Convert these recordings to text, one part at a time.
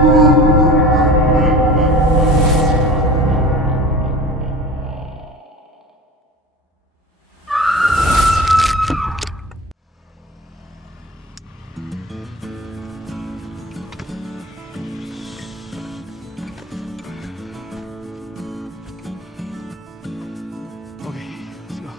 Oke, let's go.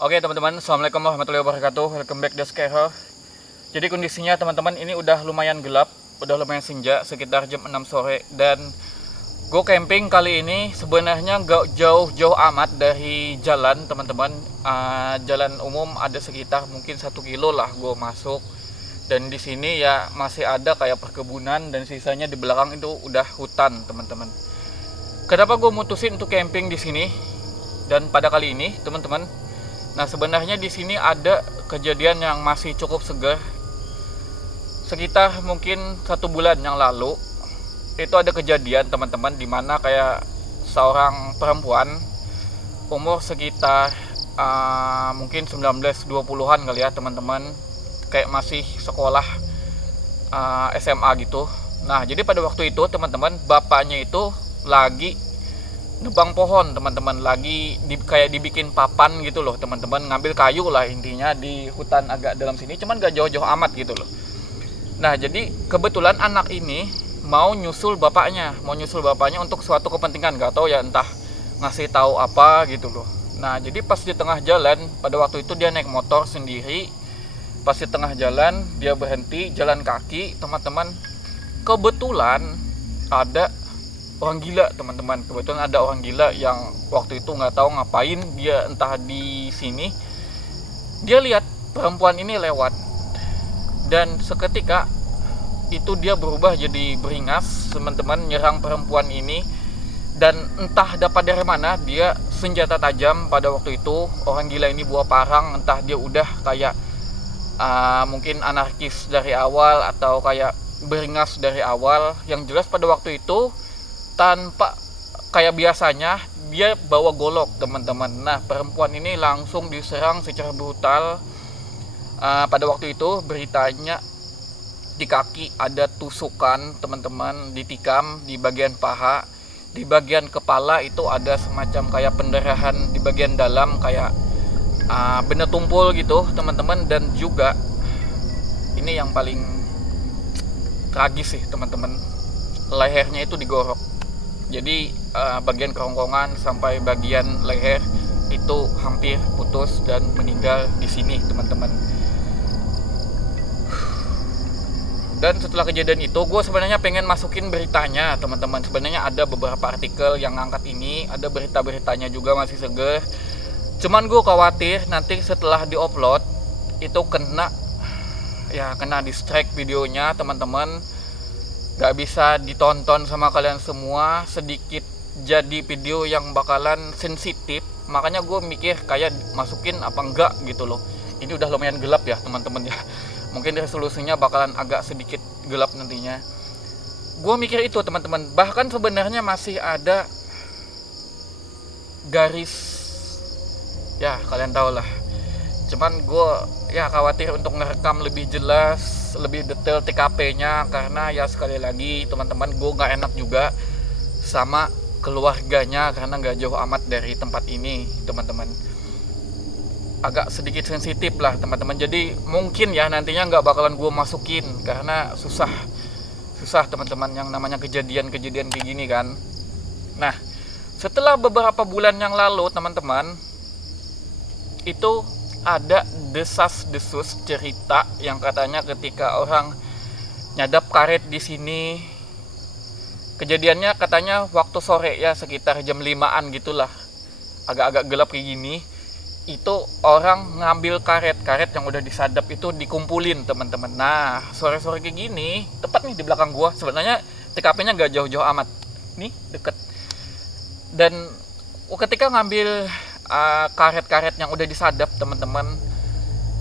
Oke teman-teman, assalamualaikum warahmatullahi wabarakatuh. Welcome back to Skyhor. Jadi kondisinya teman-teman ini udah lumayan gelap, udah lumayan senja, sekitar jam 6 sore. Dan gue camping kali ini sebenarnya nggak jauh-jauh amat dari jalan teman-teman. Jalan umum ada sekitar mungkin 1 kilo lah gue masuk. Dan di sini ya masih ada kayak perkebunan dan sisanya di belakang itu udah hutan teman-teman. Kenapa gue mutusin untuk camping di sini? Dan pada kali ini teman-teman, nah sebenarnya di sini ada kejadian yang masih cukup segar. Sekitar mungkin 1 bulan yang lalu itu ada kejadian teman-teman, dimana kayak seorang perempuan umur sekitar mungkin 19-20an kali ya teman-teman, kayak masih sekolah SMA gitu. Nah, jadi pada waktu itu teman-teman, bapaknya itu lagi nebang pohon teman-teman, lagi kayak dibikin papan gitu loh teman-teman, ngambil kayu lah intinya di hutan agak dalam sini, cuman gak jauh-jauh amat gitu loh. Nah, jadi kebetulan anak ini mau nyusul bapaknya untuk suatu kepentingan, gak tahu ya, entah ngasih tahu apa gitu loh. Nah, jadi pas di tengah jalan, pada waktu itu dia naik motor sendiri. Pas di tengah jalan dia berhenti, jalan kaki teman-teman. Kebetulan ada orang gila teman-teman, kebetulan ada orang gila yang waktu itu nggak tahu ngapain dia, entah di sini dia lihat perempuan ini lewat, dan seketika itu dia berubah jadi beringas teman-teman, nyerang perempuan ini. Dan entah dapat dari mana dia senjata tajam. Pada waktu itu orang gila ini bawa parang, entah dia udah kayak mungkin anarkis dari awal atau kayak beringas dari awal. Yang jelas pada waktu itu tanpa kayak biasanya dia bawa golok teman-teman. Nah, perempuan ini langsung diserang secara brutal. Pada waktu itu beritanya di kaki ada tusukan teman-teman, ditikam di bagian paha, di bagian kepala itu ada semacam kayak pendarahan di bagian dalam, kayak benda tumpul gitu teman-teman. Dan juga ini yang paling tragis sih teman-teman, lehernya itu digorok. Jadi bagian kerongkongan sampai bagian leher itu hampir putus dan meninggal di sini teman-teman. Dan setelah kejadian itu gue sebenarnya pengen masukin beritanya teman-teman. Sebenarnya ada beberapa artikel yang ngangkat ini, ada berita-beritanya juga masih seger. Cuman gue khawatir nanti setelah diupload itu kena distrike videonya teman-teman, gak bisa ditonton sama kalian semua, sedikit jadi video yang bakalan sensitif. Makanya gue mikir kayak masukin apa enggak gitu loh. Ini udah lumayan gelap ya teman-teman ya, mungkin resolusinya bakalan agak sedikit gelap nantinya. Gue mikir itu teman-teman. Bahkan sebenarnya masih ada garis, ya kalian tau lah. Cuman gue khawatir untuk ngerekam lebih jelas, lebih detail TKP-nya, karena ya sekali lagi teman-teman, gue gak enak juga sama keluarganya karena gak jauh amat dari tempat ini teman-teman. Agak sedikit sensitif lah teman-teman. Jadi mungkin ya nantinya nggak bakalan gue masukin karena susah teman-teman, yang namanya kejadian-kejadian kayak gini kan. Nah, setelah beberapa bulan yang lalu teman-teman, itu ada desas-desus cerita yang katanya ketika orang nyadap karet di sini. Kejadiannya katanya waktu sore ya, sekitar jam 5-an gitulah, agak-agak gelap kayak gini. Itu orang ngambil karet yang udah disadap itu dikumpulin teman-teman. Nah, sore-sore kayak gini, tepat nih di belakang gua. Sebenarnya TKP-nya gak jauh-jauh amat, nih deket. Dan ketika ngambil karet yang udah disadap teman-teman,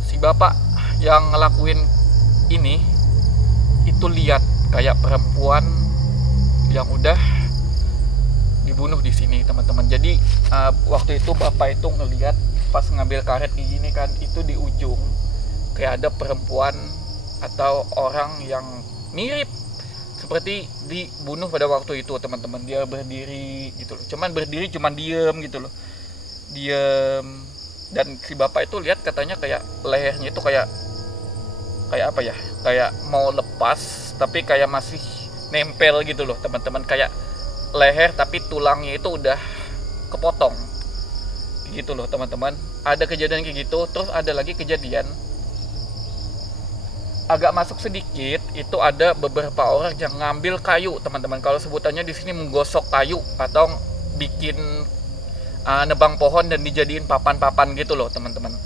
si bapak yang ngelakuin ini itu lihat kayak perempuan yang udah dibunuh di sini teman-teman. Jadi waktu itu bapak itu ngelihat pas ngambil karet kayak gini kan, itu di ujung kayak ada perempuan atau orang yang mirip seperti dibunuh pada waktu itu teman-teman. Dia berdiri gitu loh, cuman diem gitu loh, diem. Dan si bapak itu lihat katanya kayak lehernya itu kayak apa ya, kayak mau lepas tapi kayak masih nempel gitu loh teman-teman, kayak leher tapi tulangnya itu udah kepotong gitu loh teman-teman. Ada kejadian kayak gitu. Terus ada lagi kejadian agak masuk sedikit, itu ada beberapa orang yang ngambil kayu teman-teman. Kalau sebutannya di sini menggosok kayu atau bikin nebang pohon dan dijadiin papan-papan gitu loh teman-teman.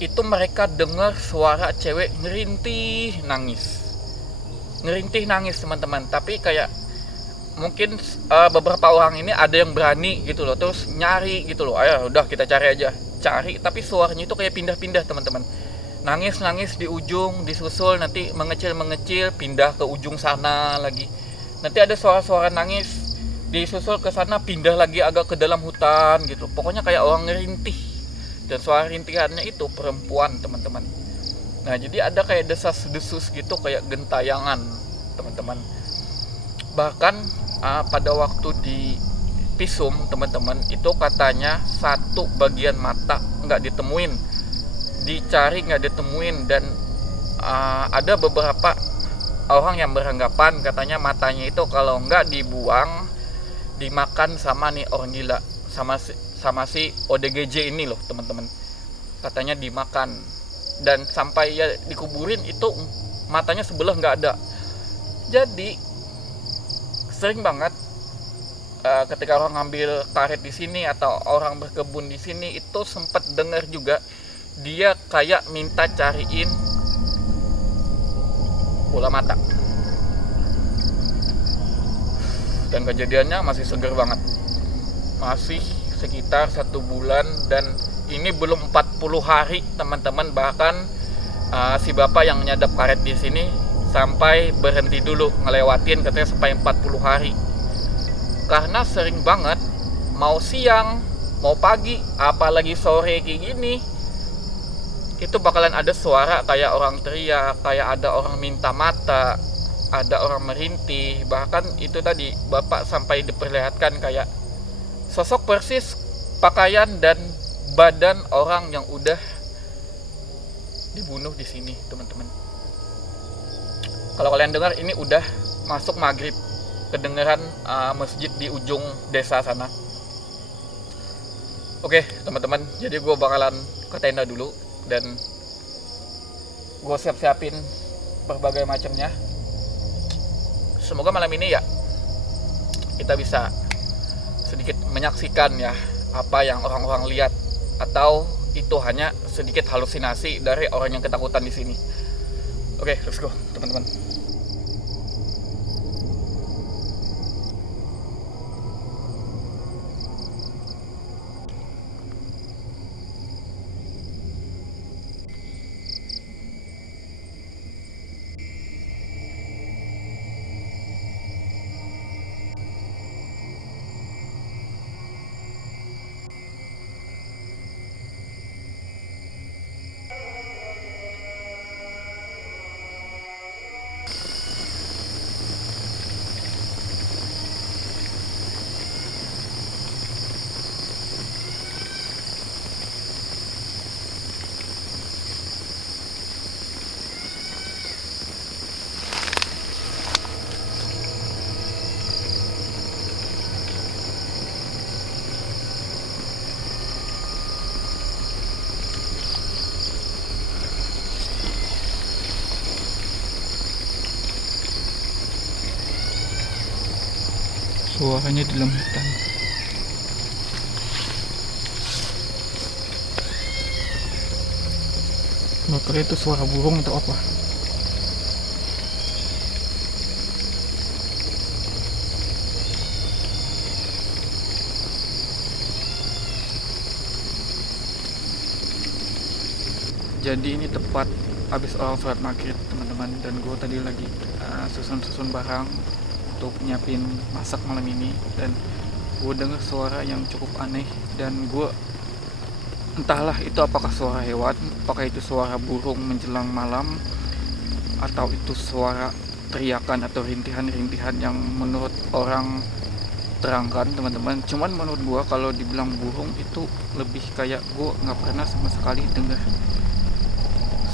Itu mereka dengar suara cewek ngerintih nangis teman-teman. Tapi kayak mungkin beberapa orang ini ada yang berani gitu loh, terus nyari gitu loh. Ayo udah kita cari, tapi suaranya itu kayak pindah-pindah teman-teman. Nangis di ujung, disusul nanti mengecil pindah ke ujung sana lagi. Nanti ada suara-suara nangis, disusul ke sana, pindah lagi agak ke dalam hutan gitu. Pokoknya kayak orang ngerintih. Dan suara rintihannya itu perempuan teman-teman. Nah, jadi ada kayak desas-desus gitu, kayak gentayangan teman-teman. Bahkan pada waktu di visum teman-teman, itu katanya satu bagian mata nggak ditemuin, dicari nggak ditemuin, dan ada beberapa orang yang beranggapan katanya matanya itu kalau nggak dibuang dimakan sama nih orang gila, sama si ODGJ ini loh teman-teman, katanya dimakan. Dan sampai ya dikuburin itu matanya sebelah nggak ada. Jadi sering banget ketika orang ngambil karet di sini atau orang berkebun di sini itu sempat dengar juga dia kayak minta cariin bola mata. Dan kejadiannya masih seger banget, masih sekitar 1 bulan, dan ini belum 40 hari teman-teman. Bahkan si bapak yang nyadap karet di sini sampai berhenti dulu ngelewatin, katanya sampai 40 hari. Karena sering banget mau siang, mau pagi, apalagi sore kayak gini, itu bakalan ada suara kayak orang teriak, kayak ada orang minta mata, ada orang merintih. Bahkan itu tadi bapak sampai diperlihatkan kayak sosok persis pakaian dan badan orang yang udah dibunuh di sini teman-teman. Kalau kalian dengar, ini udah masuk maghrib, kedengeran masjid di ujung desa sana. Oke teman-teman, jadi gue bakalan ke tenda dulu dan gue siap-siapin berbagai macamnya. Semoga malam ini ya kita bisa sedikit menyaksikan ya apa yang orang-orang lihat, atau itu hanya sedikit halusinasi dari orang yang ketakutan di sini. Oke, let's go teman-teman. Suaranya di dalam hutan. Nggak kira itu suara burung atau apa. Jadi ini tepat habis orang sholat maghrib teman-teman, dan gue tadi lagi susun barang untuk nyiapin masak malam ini, dan gue dengar suara yang cukup aneh, dan gue entahlah itu apakah suara hewan, apakah itu suara burung menjelang malam, atau itu suara teriakan atau rintihan-rintihan yang menurut orang terangkan teman-teman. Cuman menurut gue kalau dibilang burung itu lebih kayak gue nggak pernah sama sekali dengar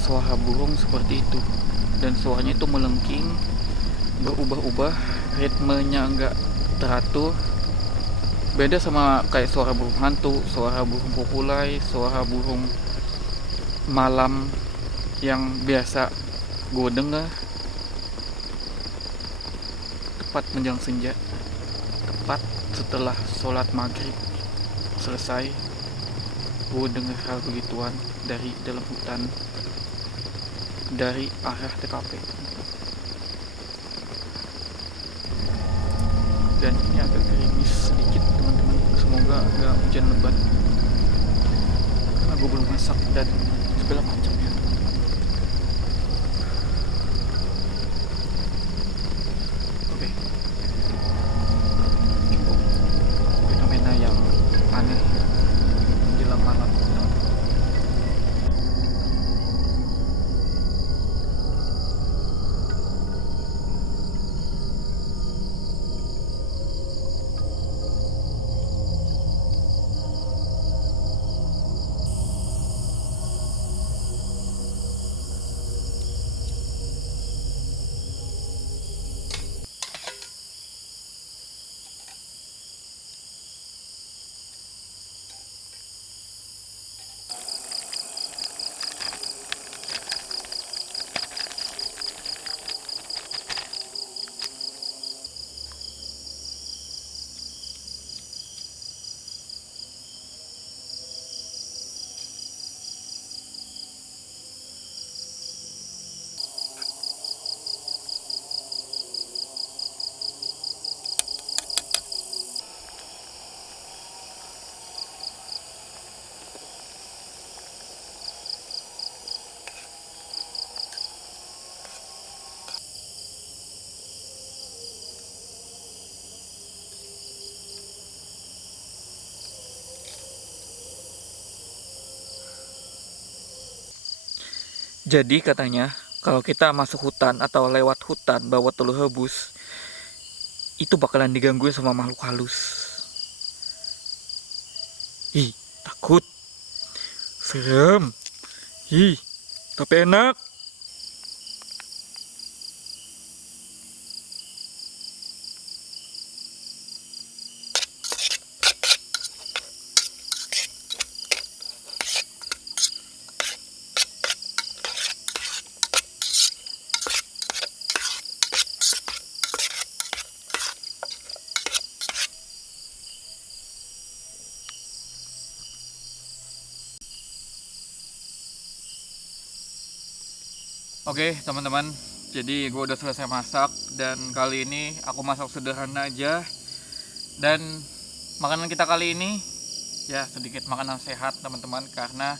suara burung seperti itu, dan suaranya itu melengking, berubah-ubah, ritmenya nggak teratur, beda sama kayak suara burung hantu, suara burung populai, suara burung malam yang biasa gue dengar. Tepat menjelang senja, tepat setelah sholat maghrib selesai, gue dengar hal begituan dari dalam hutan, dari arah TKP. Dan ini agak gerimis sedikit teman-teman, semoga agak hujan lebat karena gue belum masak dan segala macamnya. Oke, cukup fenomena yang aneh menjelang malam. Jadi katanya kalau kita masuk hutan atau lewat hutan bawa telur rebus, itu bakalan digangguin sama makhluk halus. Ih, takut, serem. Ih, tapi enak. Oke teman-teman, jadi gue udah selesai masak dan kali ini aku masak sederhana aja. Dan makanan kita kali ini ya sedikit makanan sehat teman-teman, karena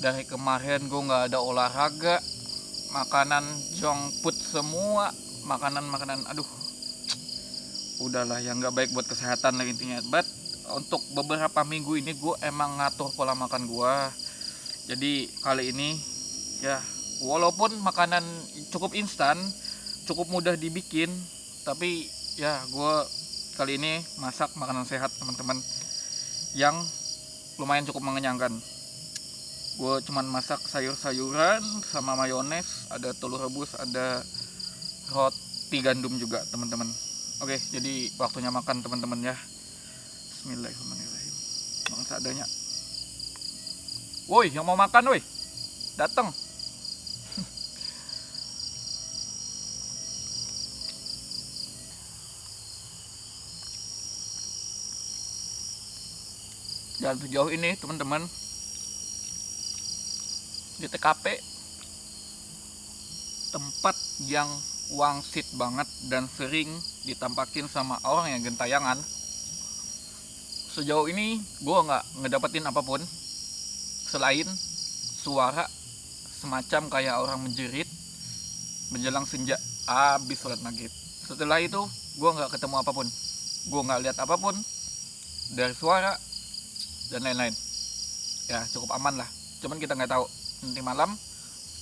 dari kemarin gue nggak ada olahraga, makanan junk food semua, makanan aduh udahlah yang nggak baik buat kesehatan lah intinya. But untuk beberapa minggu ini gue emang ngatur pola makan gue. Jadi kali ini ya walaupun makanan cukup instan, cukup mudah dibikin, tapi ya gue kali ini masak makanan sehat teman-teman, yang lumayan cukup mengenyangkan. Gue cuman masak sayur-sayuran sama mayones, ada telur rebus, ada roti gandum juga teman-teman. Oke, jadi waktunya makan teman-teman ya. Bismillahirrahmanirrahim. Makan seadanya. Woi, yang mau makan woi, datang. Dan sejauh ini teman-teman, di TKP tempat yang wangsit banget dan sering ditampakin sama orang yang gentayangan, sejauh ini gue nggak ngedapetin apapun selain suara semacam kayak orang menjerit menjelang senja abis sholat maghrib. Setelah itu gue nggak ketemu apapun, gue nggak lihat apapun dari suara dan lain-lain. Ya cukup aman lah, cuman kita nggak tahu nanti malam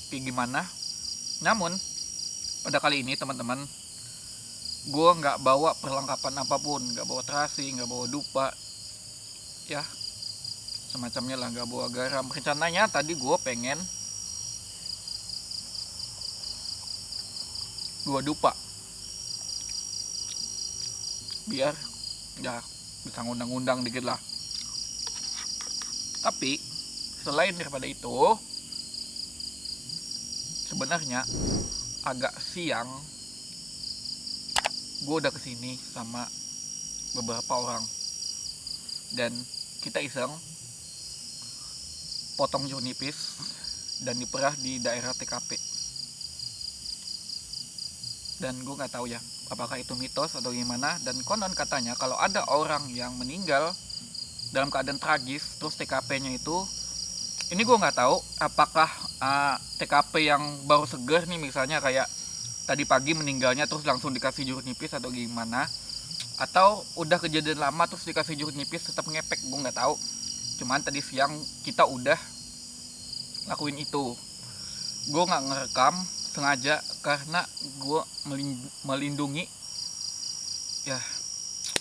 kayak gimana. Namun pada kali ini teman-teman, gue nggak bawa perlengkapan apapun, nggak bawa terasi, nggak bawa dupa, ya semacamnya lah, nggak bawa garam. Rencananya tadi gue pengen 2 dupa biar ya bisa ngundang-undang dikit lah. Tapi selain daripada itu, sebenarnya agak siang gue udah kesini sama beberapa orang dan kita iseng potong jeruk nipis dan diperah di daerah TKP. Dan gue nggak tahu ya apakah itu mitos atau gimana, dan konon katanya kalau ada orang yang meninggal dalam keadaan tragis terus TKP-nya itu, ini gue nggak tahu apakah TKP yang baru seger nih, misalnya kayak tadi pagi meninggalnya terus langsung dikasih jeruk nipis atau gimana, atau udah kejadian lama terus dikasih jeruk nipis tetap ngepek, gue nggak tahu. Cuman tadi siang kita udah lakuin itu. Gue nggak ngerekam sengaja karena gue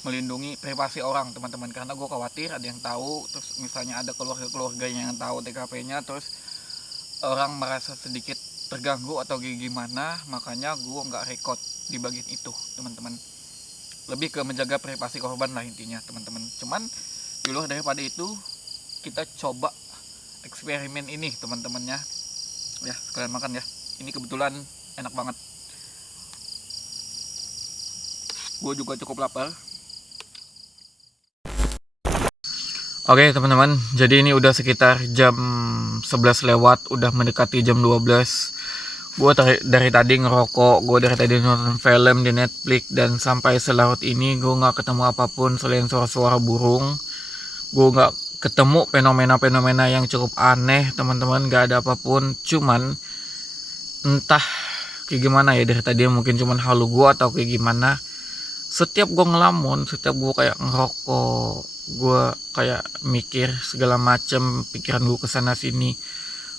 melindungi privasi orang teman-teman, karena gue khawatir ada yang tahu, terus misalnya ada keluarga-keluarganya yang tahu TKP-nya, terus orang merasa sedikit terganggu atau gimana, makanya gue nggak record di bagian itu teman-teman. Lebih ke menjaga privasi korban lah intinya teman-teman. Cuman di luar daripada itu, kita coba eksperimen ini teman-temannya ya, sekalian makan ya. Ini kebetulan enak banget, gue juga cukup lapar. Oke teman-teman, jadi ini udah sekitar jam 11 lewat, udah mendekati jam 12. Gue dari tadi ngerokok, gue dari tadi nonton film di Netflix, dan sampai selarut ini gue gak ketemu apapun selain suara-suara burung. Gue gak ketemu fenomena-fenomena yang cukup aneh teman-teman, gak ada apapun. Cuman entah kayak gimana ya, dari tadi mungkin cuman halu gue atau kayak gimana, setiap gue ngelamun, setiap gue kayak ngerokok, gue kayak mikir segala macem, pikiran gue kesana sini,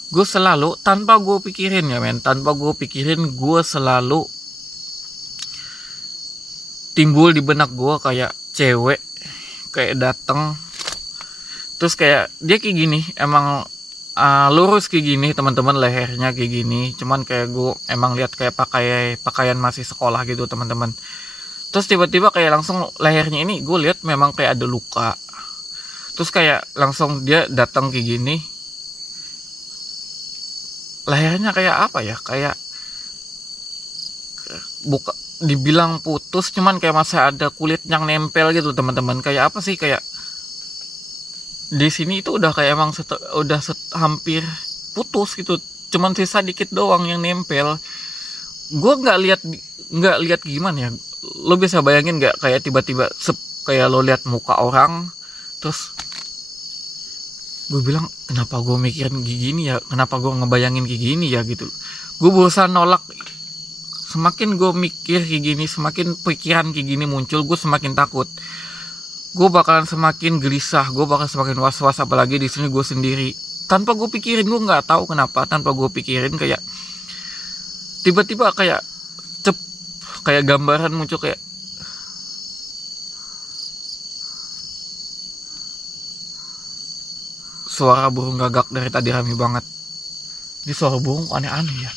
gue selalu tanpa gue pikirin ya men, tanpa gue pikirin gue selalu timbul di benak gue kayak cewek kayak dateng, terus kayak dia kayak gini emang lurus kayak gini teman-teman, lehernya kayak gini, cuman kayak gue emang lihat kayak pakaian masih sekolah gitu teman-teman. Terus tiba-tiba kayak langsung lehernya ini gue lihat memang kayak ada luka, terus kayak langsung dia datang kayak gini, lehernya kayak apa ya, kayak buka dibilang putus cuman kayak masih ada kulit yang nempel gitu teman-teman. Kayak apa sih, kayak di sini itu udah kayak emang hampir putus gitu, cuman sisa dikit doang yang nempel. Gue nggak lihat gimana ya, lo bisa bayangin nggak kayak tiba-tiba kayak lo lihat muka orang, terus gue bilang kenapa gue mikirin gini ya, kenapa gue ngebayangin kayak gini ya gitu. Gue berusaha nolak, semakin gue mikir kayak gini, semakin pikiran kayak gini muncul, gue semakin takut, gue bakalan semakin gelisah, gue bakal semakin was-was, apalagi di sini gue sendiri. Tanpa gue pikirin, gue nggak tahu kenapa, tanpa gue pikirin kayak tiba-tiba kayak kayak gambaran muncul, kayak suara burung gagak dari tadi rame banget. Ini suara burung aneh-aneh ya.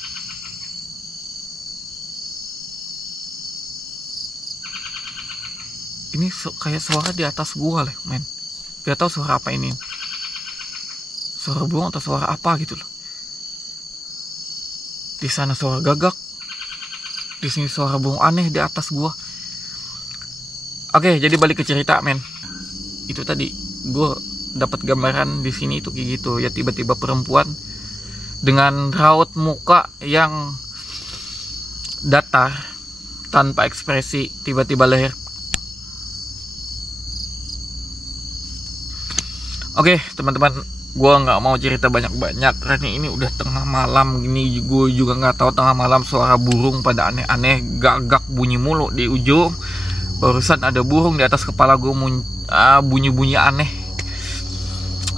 Ini kayak suara di atas gua lah men. Gak tahu suara apa ini, suara burung atau suara apa gitu loh. Di sana suara gagak, di sini suara burung aneh di atas gua. Oke, jadi balik ke cerita men. Itu tadi gua dapat gambaran di sini itu kayak gitu ya, tiba-tiba perempuan dengan raut muka yang datar tanpa ekspresi, tiba-tiba leher. Oke teman-teman, gue nggak mau cerita banyak-banyak karena ini udah tengah malam gini. Gue juga nggak tahu tengah malam suara burung pada aneh-aneh gagak bunyi mulu di ujung. Barusan ada burung di atas kepala gue bunyi-bunyi aneh.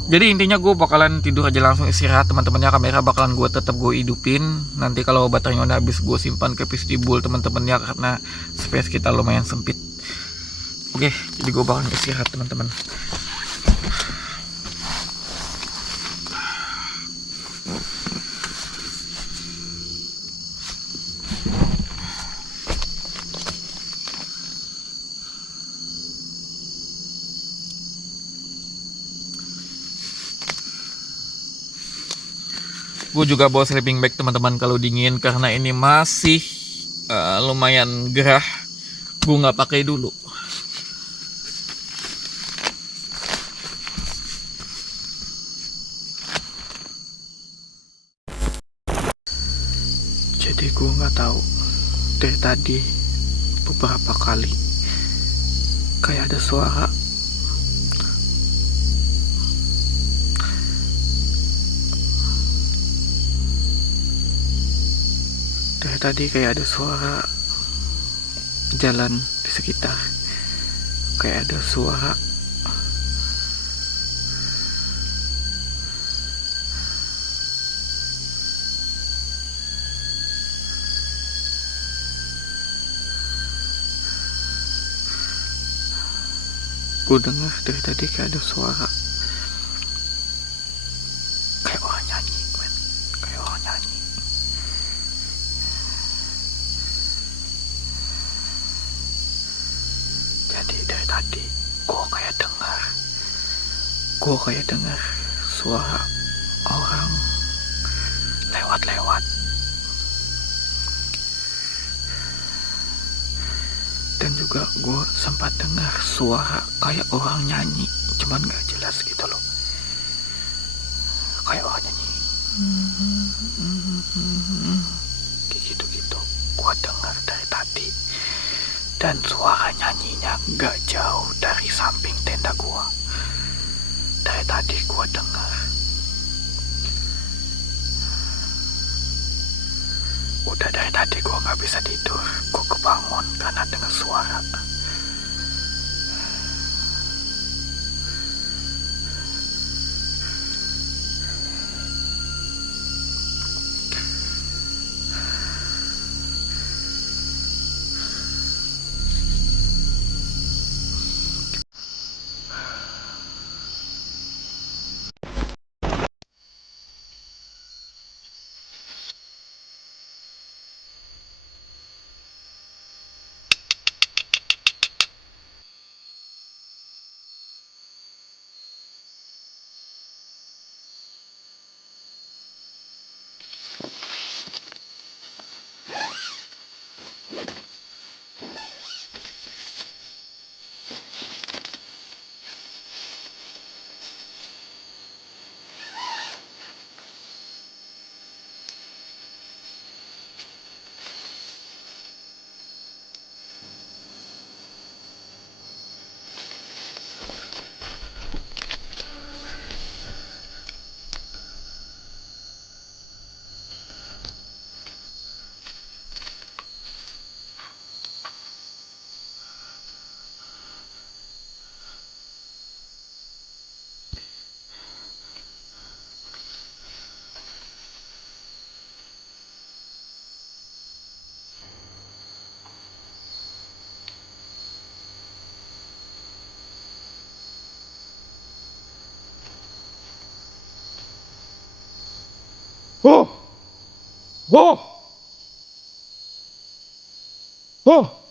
Jadi intinya gue bakalan tidur aja langsung istirahat teman-temannya. Kamera bakalan gue tetap gue hidupin. Nanti kalau baterainya udah habis gue simpan ke vestibul teman-temannya, karena space kita lumayan sempit. Oke, jadi gue bakalan istirahat teman-teman. Gue juga bawa sleeping bag teman-teman kalau dingin, karena ini masih lumayan gerah. Gue nggak pakai dulu. Jadi gue nggak tahu, dari tadi beberapa kali kayak ada suara jalan di sekitar, kayak ada suara gue dengar dari tadi kayak ada suara kayak orang nyanyi men, kayak orang nyanyi. Jadi dari tadi gue kayak dengar suara orang lewat-lewat, dan juga gue sempat dengar suara kayak orang nyanyi, cuman gak jelas gitu loh, kayak orang nyanyi kayak gitu-gitu. Gue dengar dari tadi, dan suara nyanyinya gak jauh dari samping tenda gue. Dari tadi gue dengar. Udah dari tadi gue gak bisa tidur. Gue kebangun karena dengar suara. Huh. Huh. Huh.